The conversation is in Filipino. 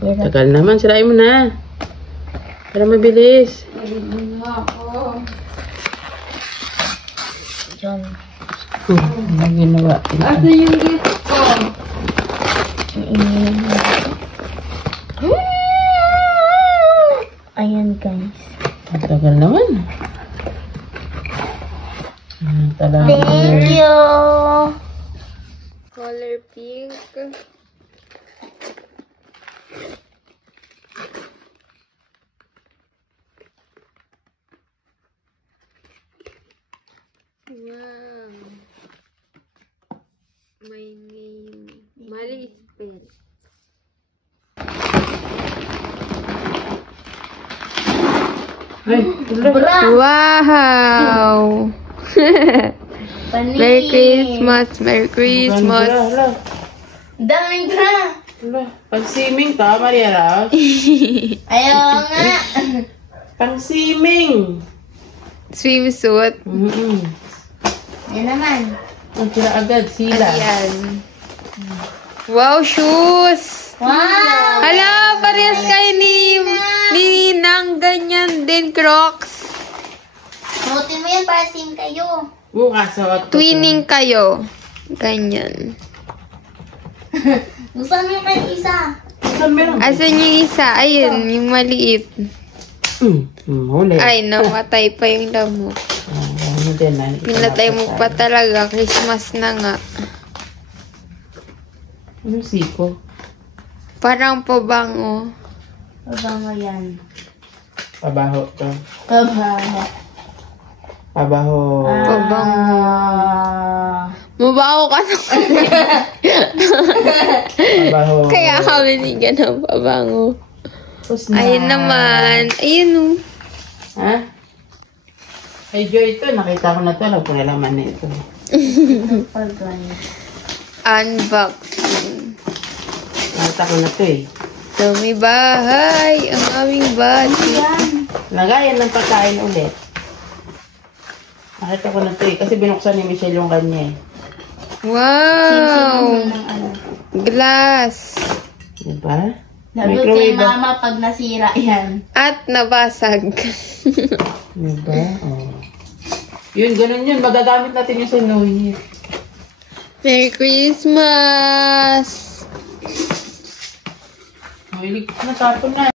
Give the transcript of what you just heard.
Tagal naman. Sirain mo na. Para mabilis. Diyan. Ano ginawa? Ito yung gift ko. Ayan guys. Ang tagal naman. Thank you. Color pink. Wow. My name. Mali spell. Ay, Wow! Merry Christmas! Merry Christmas! Daming bra. Pang-swimming to, Maria Rose. Ayaw nga. Pang-swimming. Swimsuit. Yan naman. Ang tira agad, sila. Ayan. Wow, shoes! Wow. Hala, parehas kayo ni Ninang. Ganyan din, Crocs. Suotin mo yan para same kayo. Bukas, suot ko to. Twinning kayo. Ganyan. Gusto mo kayo isa. Saan meron? Asan yung isa? Ayun, yung maliit. Huli. Ay, namatay pa yung lamok. Ano din, Pinatay mo pa talaga. Christmas na nga. Ano siko? Parang pabango. Pabango yan. Pabaho to. Pabango. Pabaho. Pabango. Mabaho ka na. Pabaho. Kaya kami binigyan ng pabango. Tapos na. Ayun naman. Ayun o. Ha? Ay, Joy, ito. Nakita ko na ito. Alam ko na laman na ito. Unboxing. Nakita ko na ito eh. So, may bahay. Ang aming bati. Lagayan ng pagkain ulit. Nakita ko na ito eh. Kasi binuksan ni Michelle yung kanya eh. Wow! Glass. Diba? Lagot kay mama pag nasira yan. At nabasag. Diba? Oh. Yun, ganun yun. Magagamit natin yun sa New Year. Merry Christmas! Mahilig ko na tapon na.